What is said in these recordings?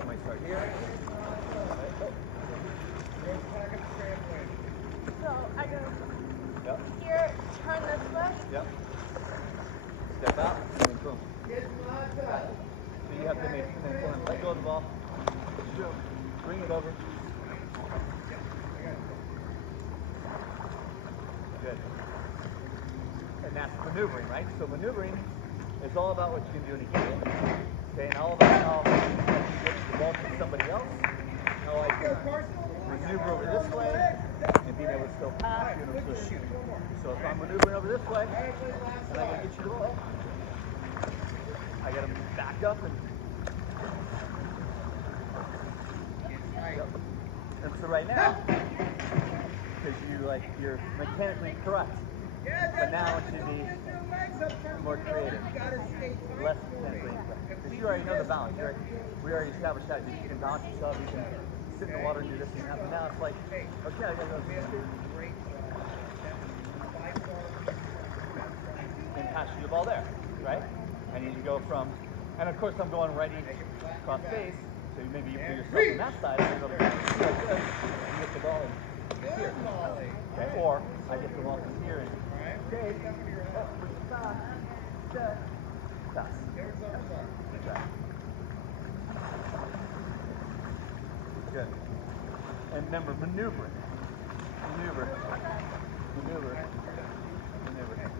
I might start here. So I go Yep. here, turn this way. Yep. Step out, and then boom. So you have to make let go of the ball. Bring it over. Good. And that's maneuvering, right? So maneuvering is all about what you can do in a game. Okay, and all about how you get the ball to somebody else. How I can maneuver over this way and being able to still pass, being able to shoot. So if I'm maneuvering over this way and I gotta get you the ball, I gotta back up and and so right now, because you're mechanically correct, but now I want you to be more creative, less mechanically incorrect. Because you already know the balance. We already established that you can balance yourself, you can sit in the water and do this and that. But now it's like, okay, I gotta go and pass you the ball there, right? I need to go from, and of course I'm going ready across face. So maybe you put yourself on that side, and you go to like this, and get the ball in here. Okay? Or I get the ball from here and take, push it back, set, pass. Okay. Good. And remember, maneuver. Maneuver. Maneuver. Maneuver.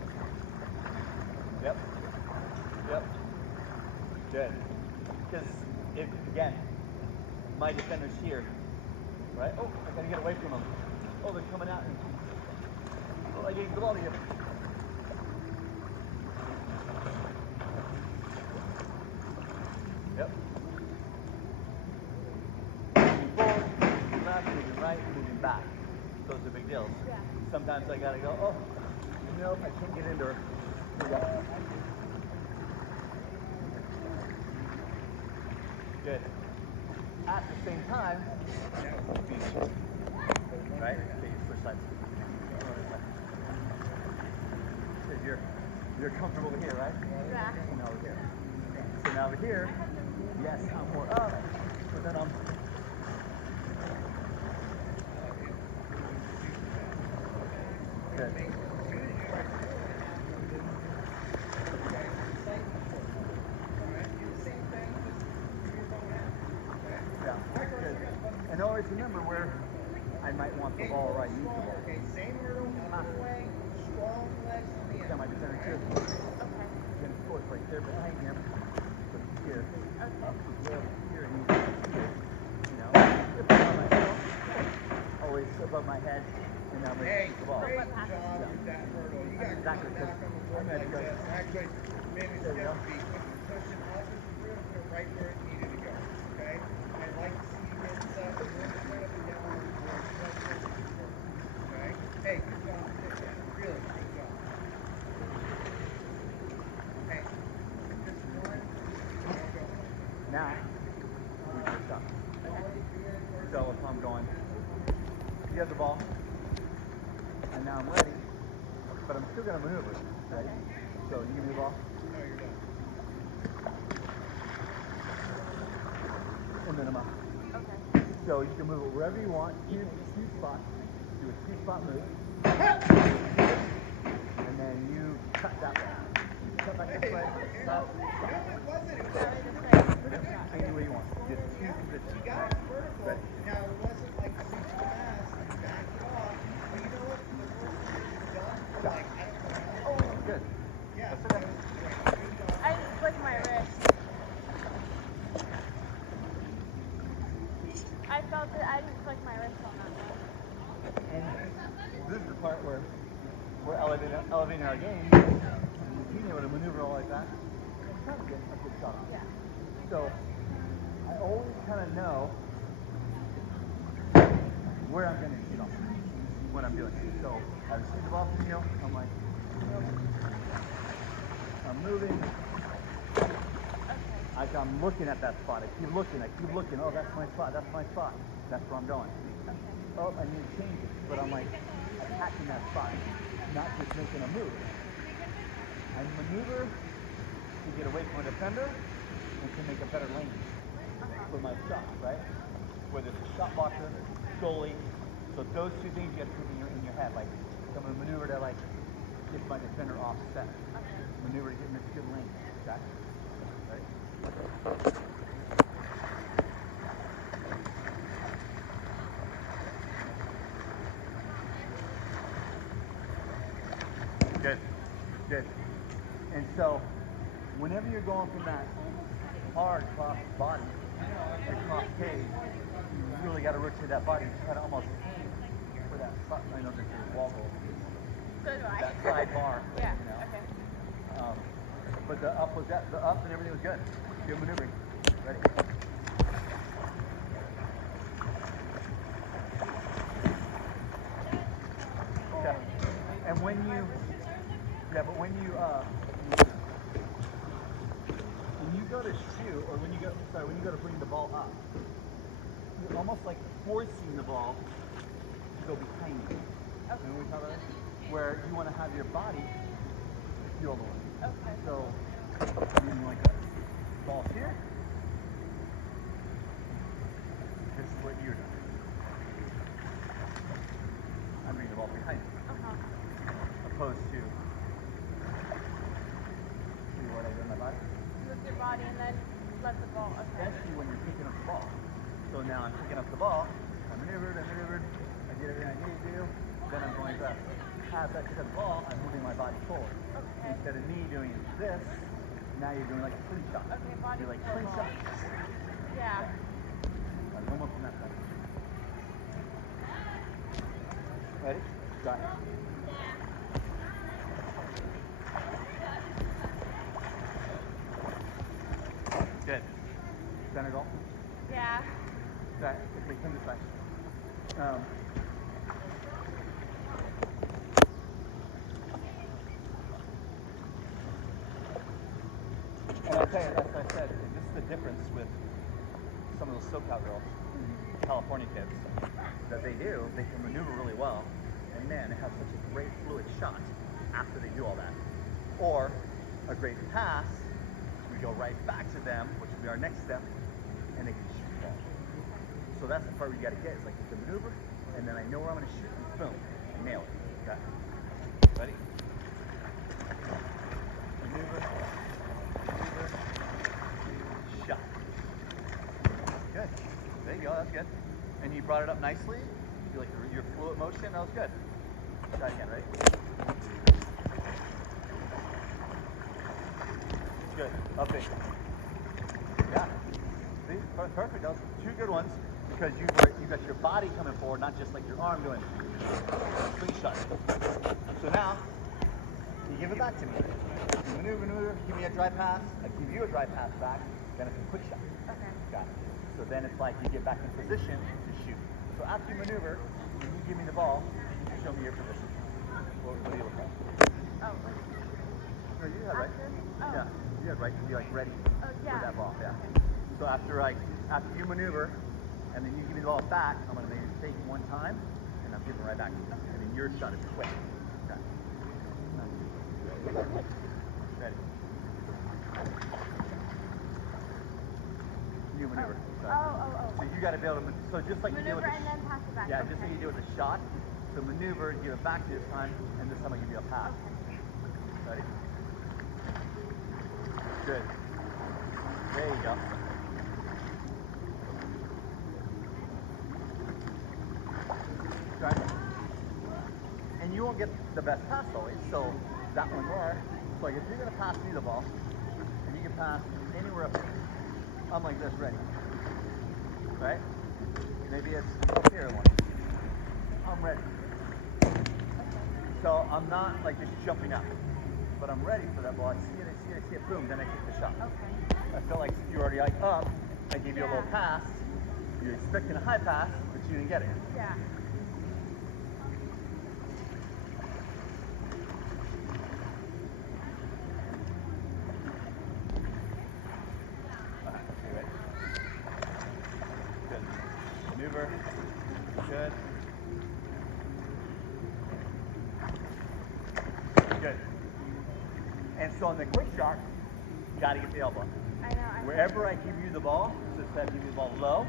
Yep. Yep. Good. Because again, my defender's here, right? Oh, I gotta get away from them. Oh, they're coming at me. Oh, I gave the ball to you. Yep. Moving forward, moving left, moving right, moving back. Those are big deals. Yeah. Sometimes I gotta go, oh, nope, I can't get into her. Here we go. Good. At the same time, right? Okay, you switch sides. Because you're comfortable over here, right? Yeah. So now over here. So now over here, yes, I'm more up, but then I'm. Good. Yeah, good. And always remember where I might want the ball right. Use the ball. Okay, same hurdle, other way, strong legs on the Got end. my defender too. Okay. Then of course right there behind him. So here. Okay. Up to here and here. You know. If I'm on my heel, always above my head. And now I'm ready to Hey, shoot the ball. great What passes? job with that hurdle. You got to Exactly, come back on the board I'm ready like to go. this. Actually, maybe There you step go. feet. Push it up and through and put it right where it needed to go. Okay? I'd like to see you get set a little bit up and down on the board. Okay? Hey, good job. Really good job. Hey, just one. Go. Now, we push up. So if I'm going, you have the ball, and now I'm ready, but I'm still going to maneuver, right? So you give me the ball, No, you're done. and then I'm up. Okay. So you can move it wherever you want, two spots, do a two-spot move, and then you cut that way. You cut back this way, stop, No, it wasn't. It was Sorry to say. any way you want. Just two positions. You got it vertical. Ready. Now it wasn't like super fast. You back it off. But you know what? The worst thing is done. You're like, I don't know. Oh, good. Yeah. That's okay. Good job. I just flicked my wrist. I felt it. I didn't flick my wrist on that one. And this is the part where we're elevating our game. Being able to maneuver all like that, and trying to get a good shot off. Yeah. So I always kind of know where I'm going to shoot on when I'm doing it. So I receive the ball from you. I'm like, I'm moving. Okay. I'm looking at that spot. I keep looking. Oh, that's my spot. That's my spot. That's where I'm going. Okay. Oh, I need to change it. But I'm like attacking that spot, not just making a move. I maneuver to get away from a defender and to make a better lane. So my shot, right? Whether it's a shot blocker, goalie. So those two things you have to put in your head. Like, so I'm going to maneuver to like get my defender offset. Okay. Maneuver to get in this good lane. Okay? Right? Good. Good. And so, whenever you're going from that hard cross body to cross cage, you really got to rotate that body and try to almost aim for that side. I know this is wall goal. So do I. That side bar. Yeah. You know? Okay. But the up was the up and everything was good. Good maneuvering. Ready? Okay. And when you when you go to shoot, or when you go to bring the ball up, you're almost like forcing the ball to go behind you. Okay. You know what we talk about that? Where you want to have your body feel the way. Okay. So, meaning like this. Ball's here. This is what you're doing. I'm bringing the ball behind you. Opposed to what I do in my body. With your body and then let the ball. Okay. Especially when you're picking up the ball. So now I'm picking up the ball. I maneuvered. I did everything I need to do. Then I'm going to have that pick up the ball. I'm moving my body forward. Okay. Instead of me doing this, now you're doing like a slingshot. Okay, body You're like forward. slingshot. Yeah. One more from that side. Ready? Got it. Good. Center goal. Yeah. That. Okay, come this way. And I'll tell you, as I said, this is the difference with some of those SoCal girls, California kids, that they can maneuver really well, and then have such a great fluid shot after they do all that. Or a great pass, we go right back to them, which will be our next step, and they can shoot the ball. So that's the part where you got to get, is like the maneuver, and then I know where I'm going to shoot, and boom, I nail it. Okay? Ready? Maneuver, shot. Good. There you go, that's good. And you brought it up nicely. You like your fluid motion, that was good. Try again, right? Good. Up big. Yeah. See? Perfect. That was two good ones because you got your body coming forward, not just like your arm doing slingshot. So now you give it back to me. You maneuver, give me a dry pass, I give you a dry pass back, then it's a quick shot. Okay. Got it. So then it's like you get back in position to shoot. So after you maneuver, when you give me the ball, show me your position. What do you look like? Oh. No, you had right. After? Oh. Yeah, you had right to be like ready Oh, yeah. for that ball. Yeah. Okay. So after you maneuver, and then you give me the ball back, I'm gonna maybe take one time, and I'm giving it right back to you. And then your shot is quick. Okay. Ready. You maneuver. Sorry. Oh. So you got to be able to. So just like you did with Maneuver the and then pass it back. yeah, Okay. just like you did with the shot. So maneuver, give it back to you this time, and this time I give you a pass. Okay. Ready? Good. There you go. Okay. And you won't get the best pass always, so that one there. So like if you're gonna pass me the ball, and you can pass anywhere up here, I'm like this, ready. Right? Maybe it's up here one. I'm ready. So I'm not like just jumping up, but I'm ready for that ball. I see it, boom, then I take the shot. Okay. I feel like you're already like up, I gave you a little pass, you're expecting a high pass, but you didn't get it. Yeah. Alright, you ready? Good. Maneuver. Good. Good. And so on the quick shot, you gotta get the elbow. I know. Wherever I give you the ball, so if I give you the ball low,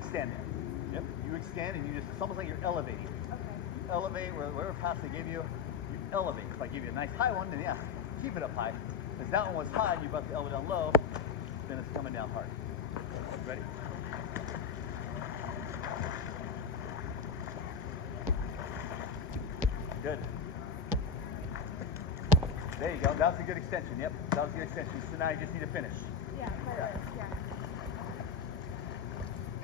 extend it. Yep. You extend and you just, it's almost like you're elevating. Okay. You elevate, whatever pass I give you, you elevate. If I give you a nice high one, then yeah, keep it up high. If that one was high and you're about to elevate down low, then it's coming down hard. Ready? Good. There you go. That was a good extension. Yep. That was a good extension. So now you just need to finish. Yeah, my wrist, yeah.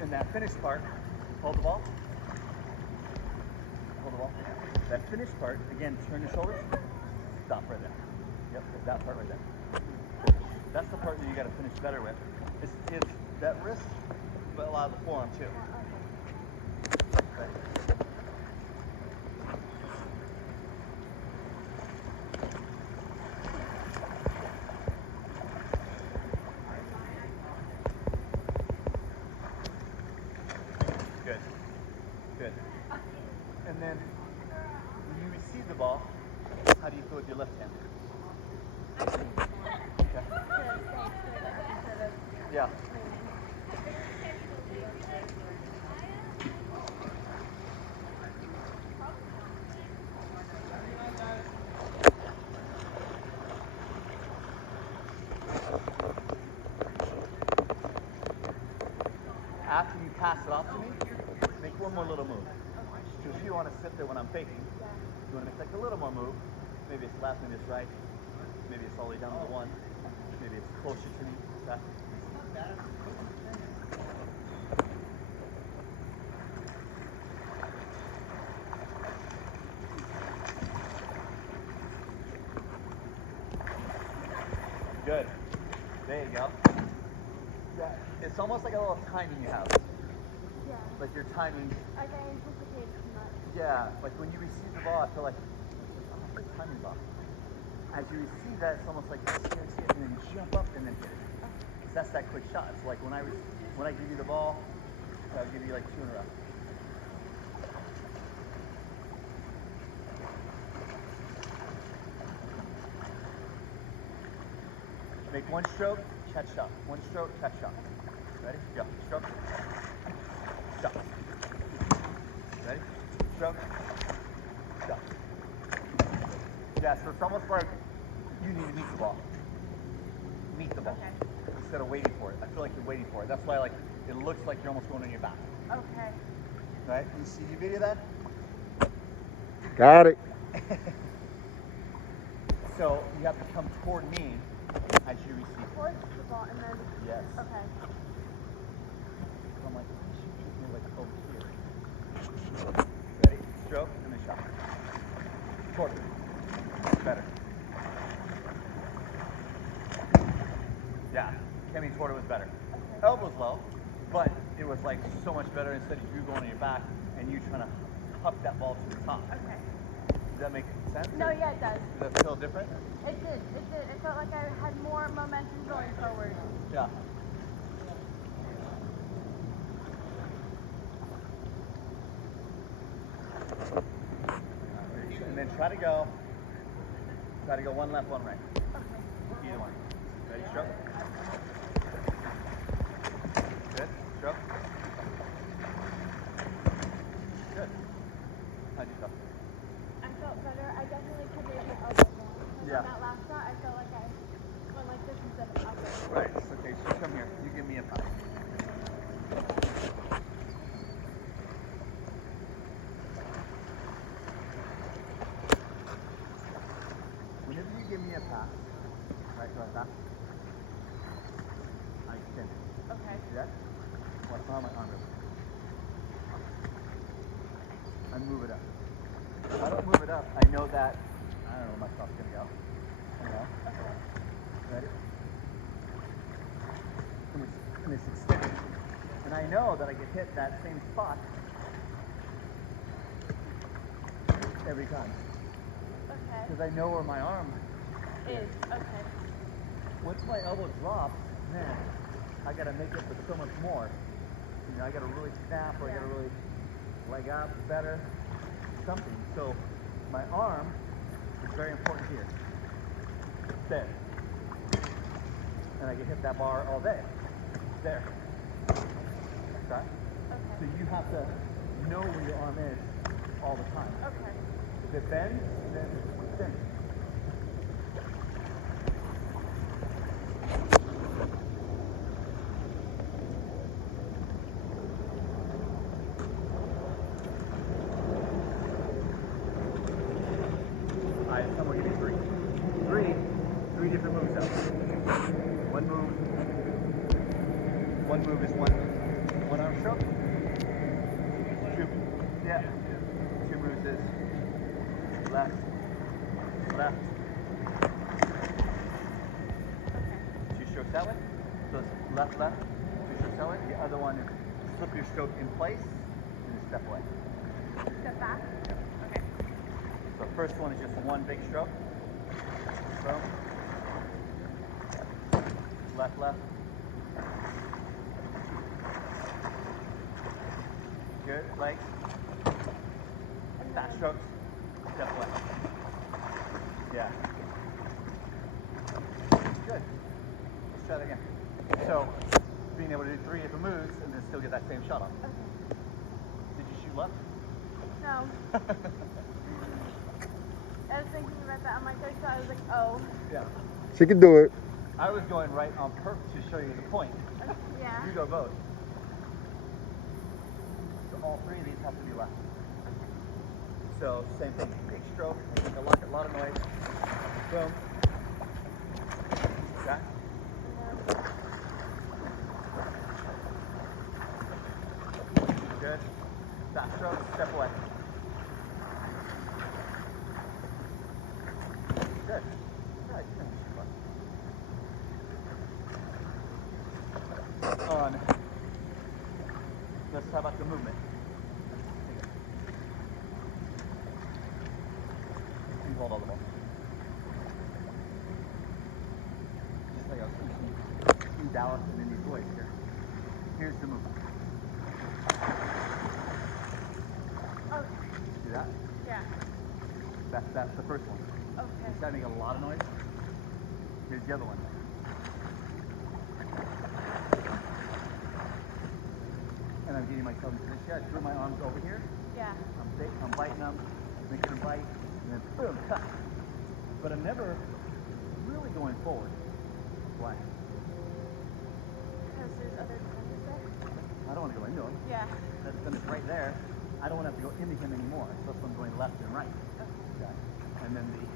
In that finish part, hold the ball. Hold the ball. That finish part, again, turn your shoulders. Stop right there. Yep, it's that part right there. That's the part that you got to finish better with. It's that wrist, but a lot of the forearm too. Right. Good. Good. And then when you receive the ball, how do you feel with your left hand? Okay. Yeah. After you pass it off to me, make one more little move. Because you want to sit there when I'm faking. You want to make like a little more move. Maybe it's left, maybe it's right. Maybe it's all the way down to the one. Maybe it's closer to me. Back. Good. There you go. Yeah. It's almost like a little timing you have. Yeah. Like you're timing. Like I anticipated too much. Yeah. Like when you receive the ball, I feel like it's almost like timing's off. As you receive that, it's almost like you see it and then jump up and then hit it. So that's that quick shot. It's like when I give you the ball, I'll give you like 2 in a row. Make one stroke, catch shot. One stroke, catch shot. Ready? Go. Stroke. Shot. Ready? Stroke. Shot. Yeah, so it's almost like you need to meet the ball. Meet the ball. Okay. Instead of waiting for it. I feel like you're waiting for it. That's why like it looks like you're almost going on your back. Okay. Right? You see you video that? Got it. So you have to come toward me as you receive. Towards the ball and then. Yes. Okay. So I'm like, why should you be like over here? Ready? Stroke and then shot. Toward me. Better. Yeah. Coming toward it was better. Okay. Elbow's low, but it was like so much better instead of you going on your back and you trying to huck that ball to the top. Okay. Does that make sense? No, yeah, it does. Does that feel different? It did. It did. It felt like I had more momentum going forward. Yeah. And then try to go one left, one right. Okay. Either one. Ready, stroke. Good. Stroke. Good. How'd you feel? I felt better. I definitely could maybe elbow more. Yeah. On that last shot, I felt like I went like this instead of up. Right. Okay, so come here. You give me a pass. Whenever you give me a pass, right, go like that. I extend it. Okay. See that? Watch how my arm is. I move it up. If I don't move it up, I know that, I don't know where my stuff's gonna go. You know? Ready? And it's extended. And I know that I can hit that same spot every time. Okay. Because I know where my arm Is. Okay. once my elbow drops, man, I gotta make it for so much more. You know, I gotta really snap or I gotta really leg up better, something. So my arm is very important here. There. and I can hit that bar all day. There. Okay? So you have to know where your arm is all the time. Okay. If it bends, then bend. Alright, someone give me three. Three different moves though. One move is one arm stroke. Two, yeah. Two moves is left, left. Two strokes that way. So it's left, left. Two strokes that way. The other one is slip your stroke in place and then step away. Step back. Okay. So the first one is just one big stroke. Boom. Left, left. Good. Legs. Back strokes. Step away. Yeah. Good. Let's try that again. So, being able to do 3 different moves and then still get that same shot off. Okay. Did you shoot left? No. I was thinking about that on my third shot. I was like, oh. Yeah. She can do it. I was going right on purpose to show you the point. Yeah. You go both. So all 3 of these have to be left. So same thing, big stroke, make a lot of noise. Boom. Okay. Good. Back stroke, step away. Good. Good. On. Let's talk about the movement. You hold all the ball. Just like I was teaching you Dallas and then these boys here. Here's the movement. Oh. See that? Yeah. That's the first one. Okay. It's making a lot of noise. Here's the other one. And I'm getting myself into this. Yeah, I threw my arms over here. Yeah. I'm biting them, making them bite, and then boom, cut. But I'm never really going forward. Why? Because there's other defenders there. I don't want to go into him. Yeah. That defender's right there. I don't want to have to go into him anymore. So that's why I'm going left and right. Okay. And then the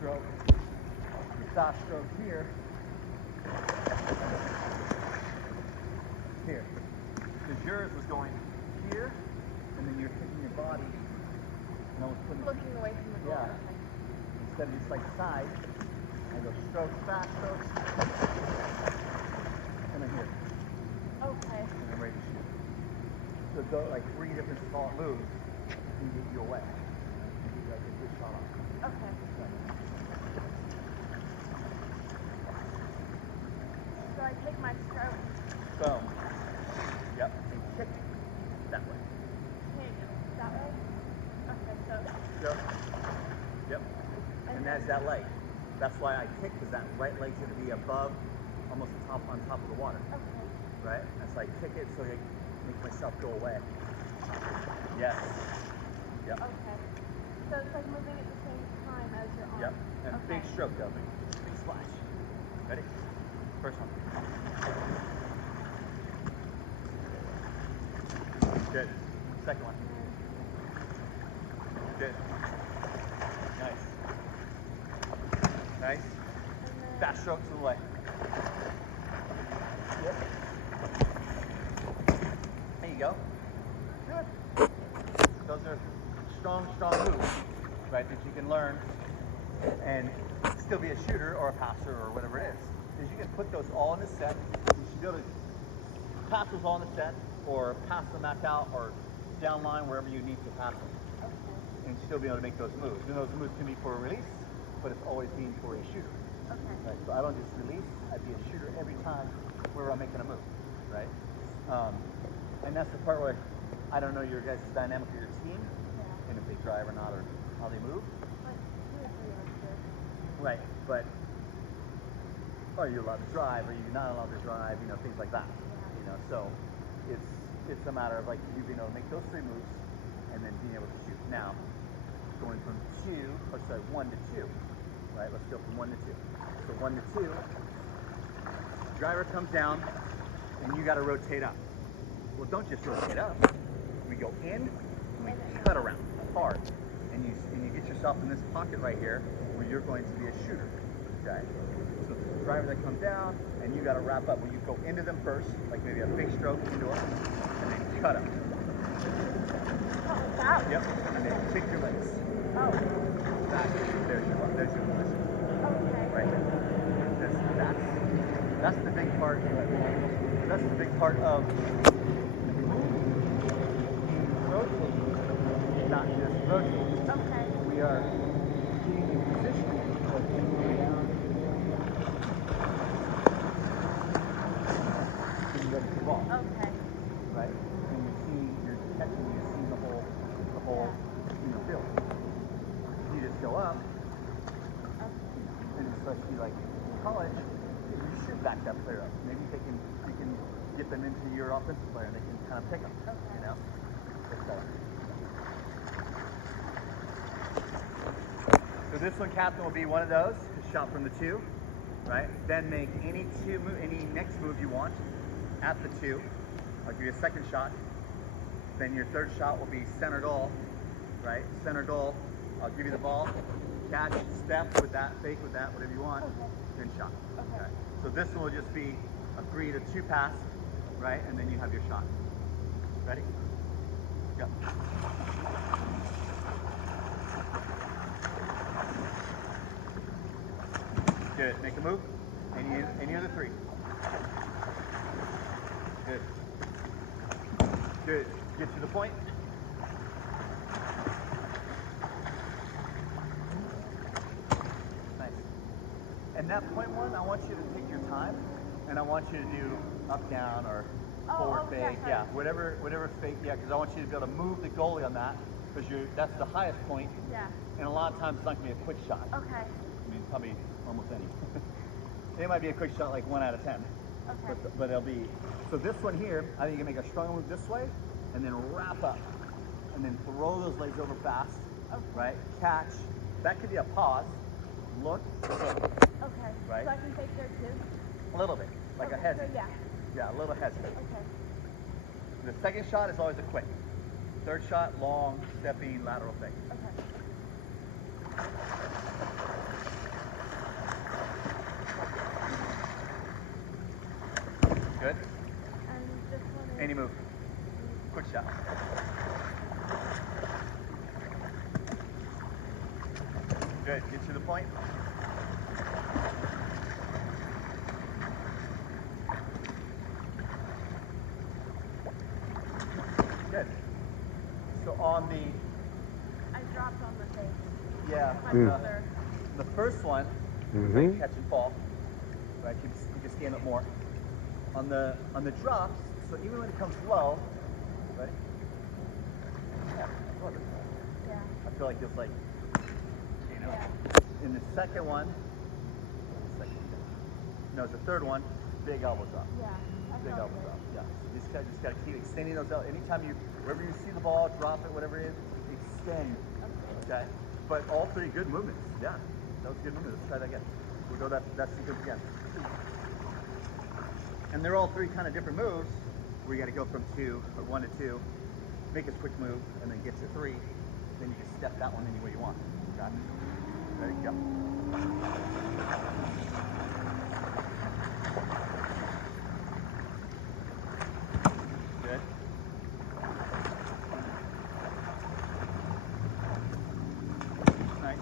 stroke, the stop stroke here. Here. Because yours was going here, and then you're taking your body and almost putting Looking away from the goal. Yeah. Okay. Instead of just like side, I go strokes, back strokes, and then here, Okay. and then ready to shoot. So go like 3 different small moves can get you away. And get like a good shot off. Okay. So I take my stroke. Boom. Yep. And kick that way. Take that way. Okay. So. Yep. Yep. And that's that leg. That's why I kick, because that right leg's going to be above, almost on top of the water. Okay. Right? That's why I kick it so I make myself go away. Yes. Yep. Okay. So it's like moving at the same time as your arm. Yep. And Okay. big stroke though. Big splash. Ready? First one. Good. Second one. Good. Nice. Nice. Fast stroke to the leg. Yep. There you go. Good. Those are strong moves, right, that you can learn and still be a shooter or a passer or whatever it is. Because you can put those all in a set. You should be able to pass those all in a set or pass them back out or down line wherever you need to pass them. Okay. And still be able to make those moves. And those moves can be for a release, but it's always being for a shooter. Okay. Right? So I don't just release, I'd be a shooter every time where I'm making a move, right? And that's the part where I don't know your guys' dynamic of your team, Yeah. and if they drive or not, or how they move. Like 2 or 3 of us here. Right, but are you allowed to drive? Are you not allowed to drive? You know, things like that. You know, so it's a matter of like you being able to make those 3 moves and then being able to shoot. Now, going from 1 to 2, right? Let's go from 1 to 2. So 1 to 2, driver comes down and you got to rotate up. Well, don't just rotate up. We go in and we cut around hard, and you get yourself in this pocket right here where you're going to be a shooter. Okay. So the driver that comes down and you got to wrap up. Well, you go into them first, like maybe a big stroke into them, and then cut them. That? Yep. And then kick your legs. Oh. There's your position. Okay. Right there. That's the big part. That's the big part of rotating, not just rotating. Okay. We are being in position of moving down, getting ready for the ball. Okay. Right? And you're catching, you see the whole, field. You just go up, and especially like in college, you should back that player up. Maybe you can get them into your offensive player and they can kind of pick them. Okay. You know? So this one, Captain, will be one of those. Shot from the 2, right? Then make any next move you want at the 2. I'll give you a second shot. Then your third shot will be center goal, right? Center goal. I'll give you the ball. Catch, step with that, fake with that, whatever you want. Okay. Then shot. Okay. So this one will just be a 3 to 2 pass, right? And then you have your shot. Ready? Go. Good. Make a move. Any other 3. Good. Good. Get to the point. Nice. And that point one, I want you to take your time, and I want you to do up, down, or forward fake. Yeah, whatever fake. Yeah, because I want you to be able to move the goalie on that, because that's the highest point. Yeah. And a lot of times it's not going to be a quick shot. Okay. I mean, probably almost any. It might be a quick shot like 1 out of 10. Okay. But it'll be, so this one here, I think you can make a strong move this way, and then wrap up, and then throw those legs over fast, Okay. right? Catch. That could be a pause. Look. Okay. Right. So I can take there too? A little bit, like Okay, a hesitant. so yeah. Yeah, a little hesitant. Okay. The second shot is always a quick. Third shot, long, stepping, lateral thing. Okay. Good? And this one is... Any move. Quick shot. Good. Get to the point. Good. So on the... I dropped on the face. Yeah. My Mm. brother. The first one, Mm-hmm. catch and fall. Right? You can stand up more. On the drops, so even when it comes low, right? Yeah, I love it. Yeah. I feel like it's like, Yeah. in the second one, no, it's the third one, big elbow drop. Yeah. I Big felt elbow it. drop. Yeah. You just gotta keep extending those out. Anytime wherever you see the ball, drop it, whatever it is, extend. Okay. But all 3 good movements. Yeah. That was a good movement. Let's try that again. We'll go that sequence again. And they're all 3 kind of different moves. Where you got to go from 1 to 2, make a quick move, and then get to 3. Then you can step that one any way you want. Got it. Ready? Go. Good. Nice.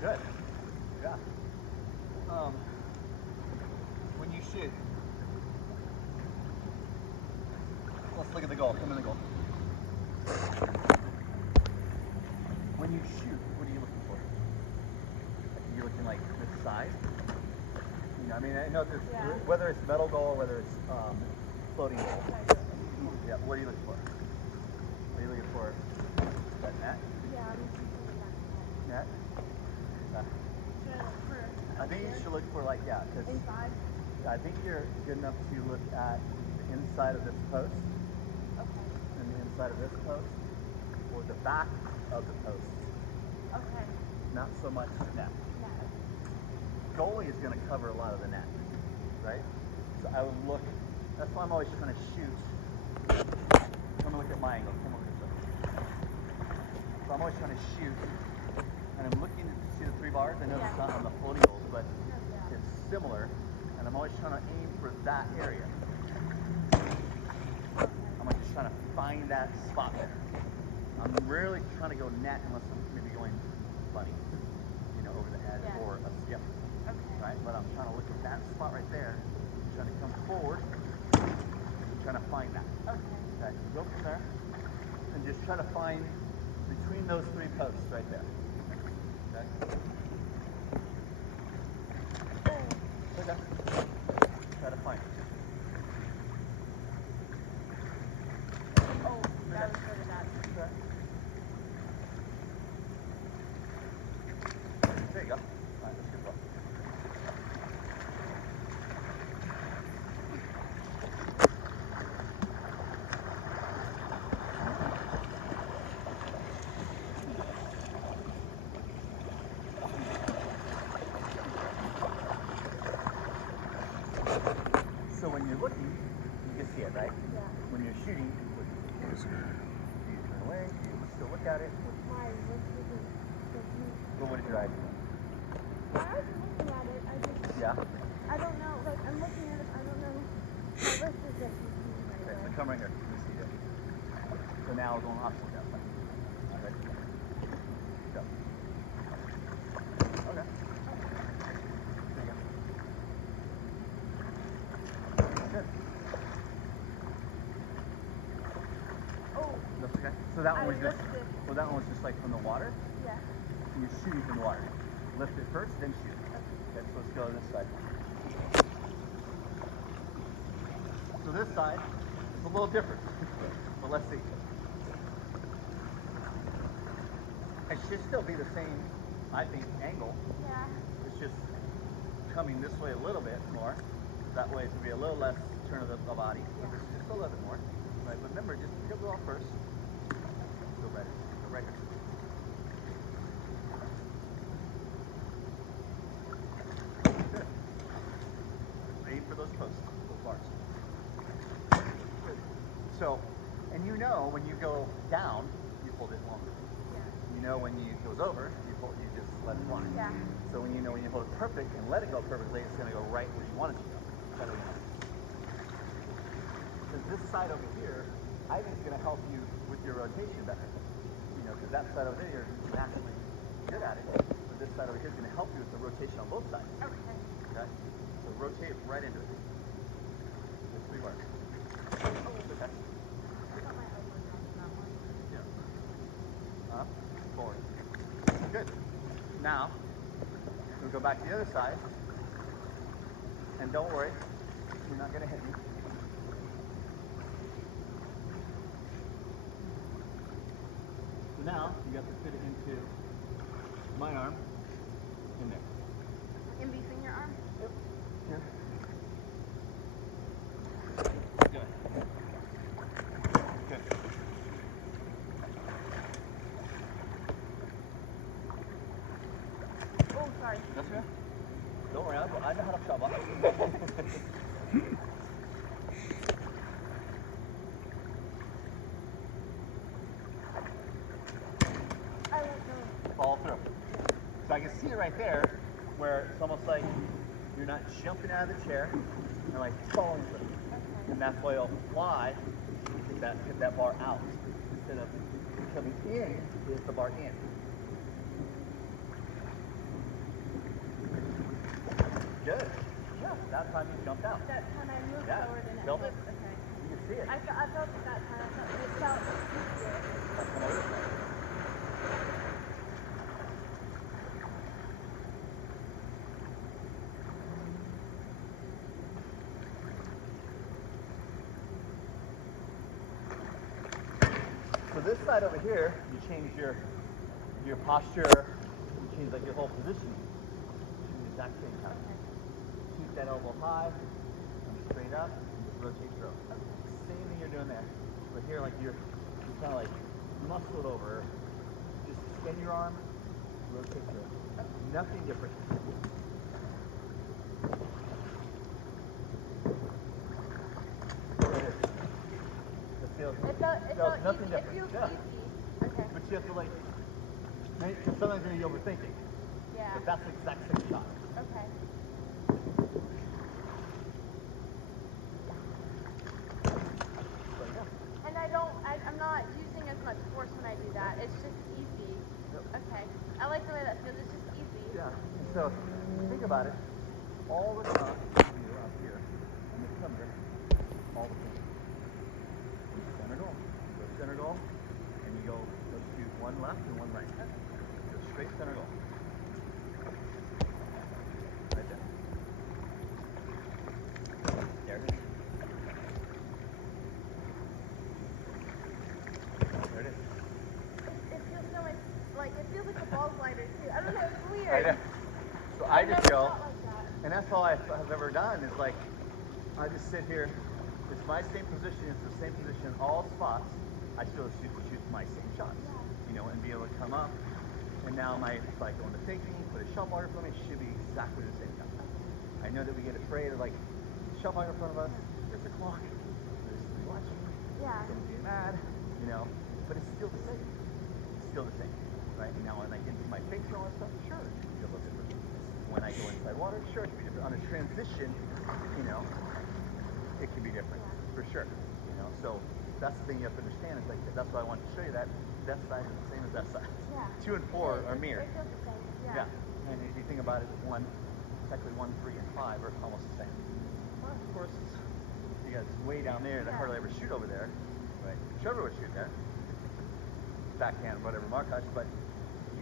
Good. Yeah. When you shoot, let's look at the goal. Come in the goal. When you shoot, what are you looking for? You're looking like the side. You know, I mean, I know there's, Yeah. whether it's metal goal, whether it's floating goal. Yeah. What are you looking for? What are you looking for that net. Yeah, I'm looking for that. Net. Should I look for I think you should look for like, yeah, because inside? I think you're good enough to look at the inside of this post Okay. and the inside of this post or the back of the post. Okay. Not so much the net. No. Goalie is going to cover a lot of the net, right? So I would look, that's why I'm always trying to shoot. Come and look at my angle. Come over this way. So I'm always trying to shoot, and I'm looking to see the 3 bars. I know it's not on the floating goals, but Yeah. it's similar, and I'm always trying to aim for that area. I'm like just trying to find that spot there. I'm rarely trying to go net unless I'm maybe going funny, over the edge Yeah. or a skip, Okay. right? But I'm trying to look at that spot right there, trying to come forward, trying to find that. Okay. Okay, go from there, and just try to find between those 3 posts right there. Okay. Okay. Try to find it. Oh, that was really bad. Okay. There you go. All right, that's a good one. So when you're looking, you can see it, right? Yeah. When you're shooting, do you turn away? Do you still look at it? My wrist isn't Well, what is your eye doing? My eyes are looking at it. Yeah? I don't know. Like, I'm looking at it. I don't know. My wrist is just confused right Okay, so away. come right here. Let me see it. So now we're going opposite that way. All right. Go. Okay. There you go. Good. Oh, That's okay. So that I one was just, lifted. well, that one was just like from the water. yeah. So you're shooting from the water. Lift it first, then shoot. Okay, so let's go to this side. So this side is a little different, but let's see. It should still be the same, I think, angle. Yeah. It's just coming this way a little bit more. That way it's going to be a little less turn of the body. But there's just a little bit more. Right, but remember, just go off first. Go right here. Go right here. Good. Aim for those posts, those bars. Good. So, and when you go down, you hold it longer. Yeah. When it goes over, you just let it fly. Yeah. So when you hold it perfect and let it go perfectly, it's going to go right where you want it to go. Because this side over here, I think is going to help you with your rotation better. Because that side over there, you're naturally good at it. But this side over here is going to help you with the rotation on both sides. Okay. Okay? So rotate right into it. That's 3 bars. Okay? I got my elbow down on that one. Yeah. Up, forward. Good. Now, we'll go back to the other side. And don't worry, you're not going to hit me. So now, you have to fit it into my arm in there. In between your arms? Yep. Here. Good. Good. Oh, sorry. That's okay. Don't worry, I know how to shove up. I let go. Follow through. So I can see it right there, where it's almost like you're not jumping out of the chair and like falling through. Okay. And that's why you'll fly, hit that bar out. Instead of coming in, you hit the bar in. Good. Yeah, that time you jumped out. That time I moved Yeah. forward and it Felt it? flipped. Okay. You can see it. I felt it that time. It felt easier. Come over this way. So this side over here, you change your posture, you change like your whole positioning. Do the exact same time. Keep that elbow high, come straight up, rotate through. Same thing you're doing there. But here, like you're kind of like muscled over. Just extend your arm, rotate through. Nothing different. It feels nothing easy. different. It feels Yeah. easy. Okay. But you have to like, because sometimes you're gonna be overthinking. Yeah. But that's the exact same shot. Okay. So yeah. And I'm not using as much force when I do that. It's just easy. Yep. Okay. I like the way that feels. It's just easy. Yeah. And so think about it. All the shots you do up here and the thunder, all the things. Center goal, and you go, let's do one left and one right. Go straight center goal. Right there. There it is. There it is. It feels so much like it feels like the ball's lighter too. I don't know. It's weird. I know. So I I've just never go, felt like that. and that's all I've ever done is like, I just sit here. It's my same position. It's the same position in all spots. I still shoot my same shots, you know, and be able to come up. And now if I go into faking, put a shot marker for me, it should be exactly the same shot. I know that we get afraid of like shot marker in front of us. There's a clock. There's somebody watching. Yeah. Someone's getting mad, you know. But it's still the same. It's still the same, right? And now when I get into my fakes and all that stuff, sure, it can be a little different. When I go inside water, sure, it can be different. On a transition, you know, it can be different for sure. You know, so. That's the thing you have to understand. Is like that's why I wanted to show you that that side is the same as that side. Yeah. 2 and 4 are mirrored. It feels the same. Yeah. And if you think about it, technically 1, 3, and 5 are almost the same. Well, of course, you guys way down there that hardly ever shoot over there, right? Trevor would shoot there, backhand, whatever, markage. But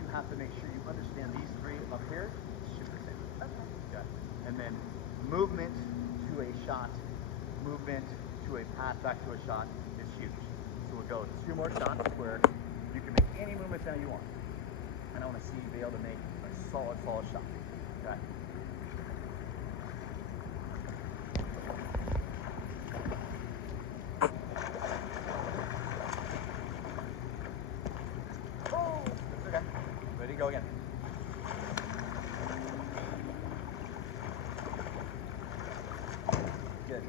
you have to make sure you understand these 3 up here shoot the same. Okay. Yeah. And then movement to a shot, movement to a pass back to a shot. Huge. So we'll go 2 more shots where you can make any movement that you want. And I want to see you be able to make a solid shot. Okay? Oh! That's okay. Ready, go again. Good.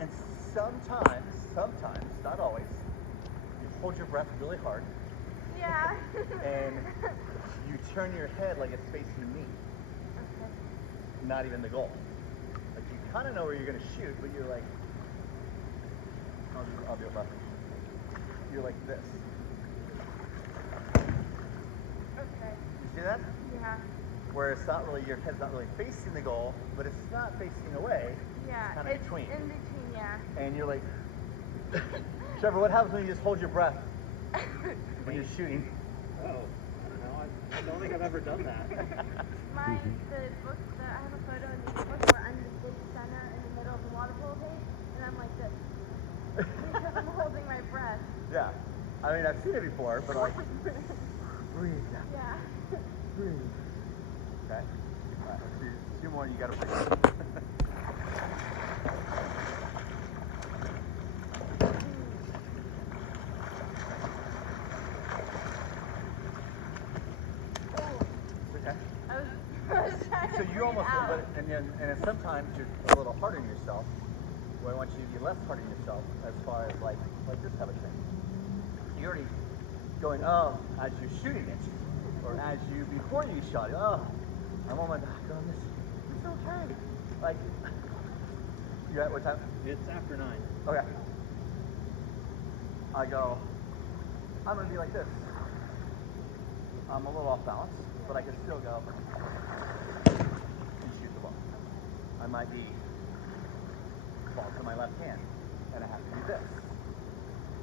And sometimes, not always, you hold your breath really hard. Yeah. And you turn your head like it's facing me, Okay. not even the goal. Like you kind of know where you're going to shoot, but you're like, I'll do it left. You're like this. Okay. You see that? Yeah. Where it's not really, your head's not really facing the goal, but it's not facing away. Yeah. It's kind of between. In between, yeah. And you're like, Trevor, what happens when you just hold your breath when you're shooting? Oh, I don't know. I don't think I've ever done that. I have a photo in the book where I'm just in the center in the middle of the water polo page, and I'm like this. Because I'm holding my breath. Yeah. I mean, I've seen it before, but like, breathe. Yeah. Breathe. Okay. All right, let's do 2 more and you gotta breathe. Okay. I was trying to So you breathe almost, out. and then sometimes you're a little harder on yourself. Where I want you to be less hard on yourself as far as like this type of thing. You're already going, oh, as you're shooting it, or as you before you shot it. Oh, I'm on my back on this. It's okay. Like, you at what time? It's after 9. Okay. I go, I'm gonna be like this. I'm a little off balance, but I can still go and shoot the ball. I might be ball to my left hand, and I have to do this.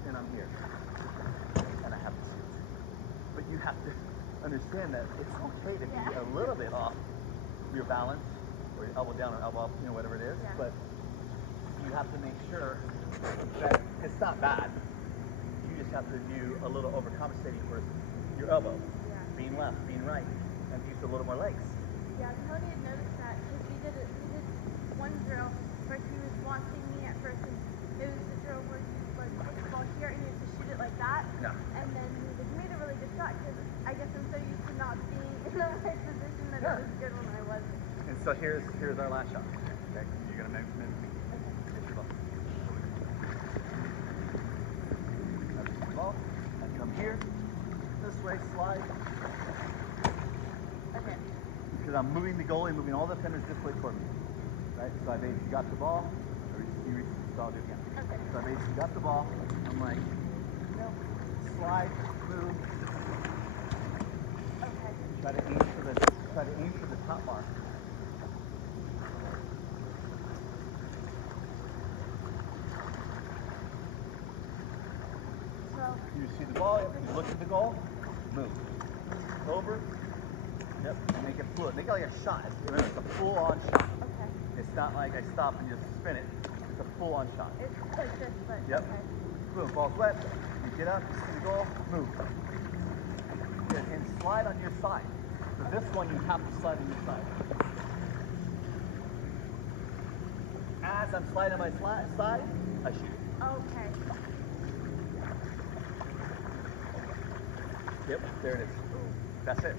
And I'm here, and I have to shoot. But you have to understand that it's okay to be a little bit off your balance, or your elbow down or elbow up, whatever it is. Yeah. But you have to make sure that it's not bad. You just have to do a little overcompensating for your elbow, Yeah. being left, being right, and use a little more legs. Yeah, Tony had noticed that because we did one drill where he was watching me at first, and it was the drill where you like put the ball here and you have to shoot it like that. Yeah. And then he made a really good shot because I guess I'm so used to not being in the right position that Yeah. it was good when I wasn't. And so here's our last shot. Okay, you're gonna move me. Hit your ball. That's the ball. I come here. This way, slide. Okay. Because I'm moving the goalie, moving all the defenders this way toward me. Right? So I basically got the ball. So I'll do it again. Okay. So I basically got the ball. I'm like, slide, move. Okay. Try to aim for the top bar. So, You see the ball, you look at the goal, move. Over. Yep. And make it fluid. Make it like a shot. Remember, it's a full-on shot. okay. It's not like I stop and just spin it. It's a full-on shot. It's like this, but Yep. okay. Boom, ball's wet. You get up, you see the goal, move. Good, and slide on your side. So this one you have to slide on your side. As I'm sliding on my side, I shoot. Okay. Yep, there it is. That's it.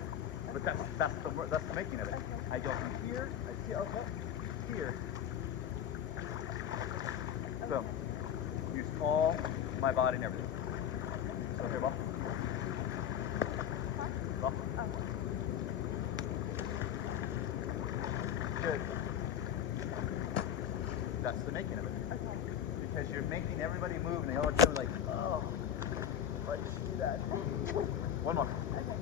But that's the making of it. Okay. I go from here, I see, okay, here. So, use all my body and everything. So here, ball. Ball. Oh. Good. That's the making of it. Okay. Because you're making everybody move and they all are doing like, oh, why did you do that? One more. Okay.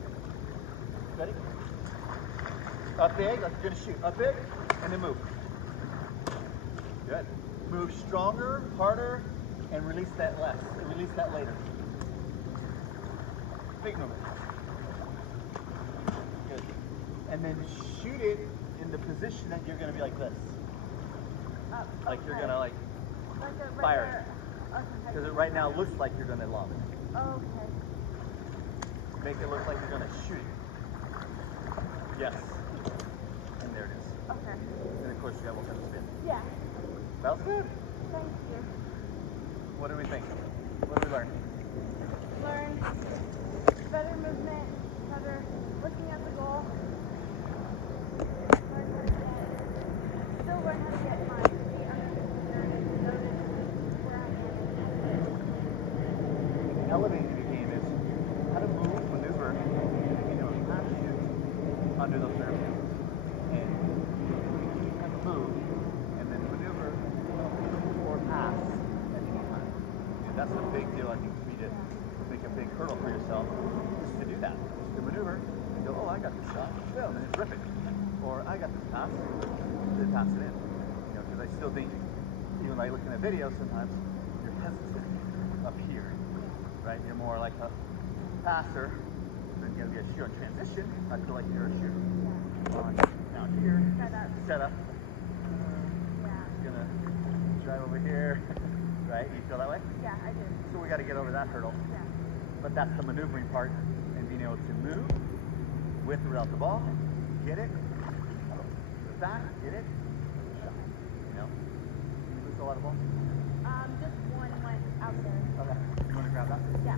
Ready? Up big, like you're gonna shoot. Up big, and then move. Good. Move stronger, harder, and release that less. Release that later. Big movement. Good. And then shoot it in the position that you're gonna be like this. Up. Like you're Okay. gonna like Like a fire regular- Okay. because it right now looks like you're gonna lob it. Okay. Make it look like you're gonna shoot it. Yes. And there it is. Okay. And of course you got one kind of spin. Yeah. That was good. Thank you. What do we think? What did we learn? Learn better movement, better looking at the goal. Still learn how to get my feet under the center and notice where I am. Elevating the game is how to move, maneuver, how to shoot under those surfaces. And you have to move and then maneuver or pass at any time. And that's a big deal, I think, for you to make a big hurdle for yourself, is to do that. Is to maneuver and go, oh, I got this shot, boom, and then rip it. Or I got this pass, then pass it in. Because I still think, even by looking at videos sometimes, you're hesitant up here. Right? You're more like a passer than going to be a shooter. Transition, I feel like you're a shooter. Down here, set up. Yeah. Gonna drive over here. Right? You feel that way? Yeah, I do. So we got to get over that hurdle. Yeah. But that's the maneuvering part and being able to move with or without the ball. Get it. Back. Get it. Shot. You lose a lot of balls? Just one went out there. Okay. You want to grab that? Yeah.